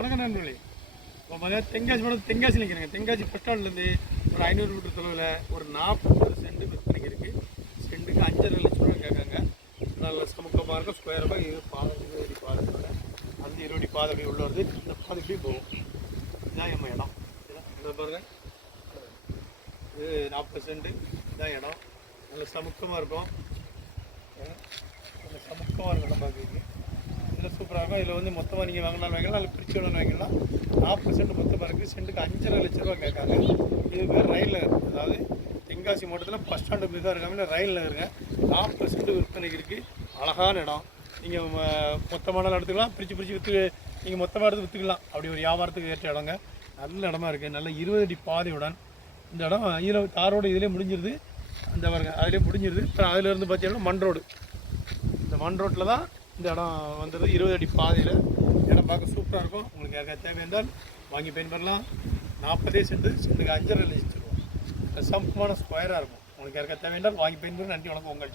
வணக்கம் நண்பர்களே. இப்போ பார்த்தீங்கன்னா தென்காசி மேடம் தென்காசி நிற்கிறேங்க. தென்காசி பஸ் ஸ்டாண்ட்லேருந்து ஒரு 500 மீட்டர் தொலைவில் ஒரு 40 சென்ட் விற்பனைக்கு இருக்குது. சென்ட்டுக்கு 5.5 லட்சம் ரூபா கேட்காங்க. நல்ல சமூகமாக இருக்கும். ஸ்கொயராக இது பாதை 20 அடி பாதையோட அந்த 20 அடி பாதை அப்படி உள்ள வருது. இந்த பாதை இப்படி போகும். இதுதான் நம்ம இடம். இதை பாருங்கள், இது 40 சென்ட்டு. இதுதான் இடம். நல்ல சமூகமாக இருக்கும். நல்ல சமூகமாக இருக்கும் நம்ம பார்க்குறதுக்கு. இதில் சூப்பராக இருக்கும். இதில் வந்து மொத்தமாக நீங்கள் வாங்கினாலும் வாங்கலாம், அதில் பிரித்து வேணும் வாங்கிக்கலாம். 40 சென்ட் மொத்தமாக இருக்குது. சென்ட்டுக்கு 5.5 லட்ச ரூபா கேட்காங்க. இது பேர் ரயில் நகர். அதாவது தென்காசி மாவட்டத்தில் பஸ் ஸ்டாண்டு மிக இருக்காமல் ரயில் நகருங்க. 40 சென்ட் விற்பனைக்கு இருக்குது. அழகான இடம். நீங்கள் மொத்தமான எடுத்துக்கலாம், பிரித்து விற்று நீங்கள் மொத்தமாக எடுத்து விற்றுக்கலாம். அப்படி ஒரு வியாபாரத்துக்கு ஏற்ற இடங்க. நல்ல இடமா இருக்குது. நல்ல 20 அடி பாதையுடன் இந்த இடம். இதில் தாரோடு இதிலே முடிஞ்சிருது. அந்த பாருங்க, அதிலே முடிஞ்சிருது. இப்போ அதிலேருந்து பார்த்தீங்கன்னா மண் ரோடு. இந்த மண் ரோட்டில் தான் இந்த இடம் வந்துடுது. 20 அடி பாதையில் இடம் பார்க்க சூப்பராக இருக்கும். உங்களுக்கு யாருக்காவது தேவை இருந்தால் வாங்கி பயன்பெறலாம். 40 சென்ட்டு. சென்ட்டுக்கு 5.5 லட்சம் ரூபா. சம்பமான ஸ்கொயராக இருக்கும். உங்களுக்கு யாருக்காவது தேவை இருந்தால் வாங்கி பயன்பெறும். நன்றி, வணக்கம். உங்கள்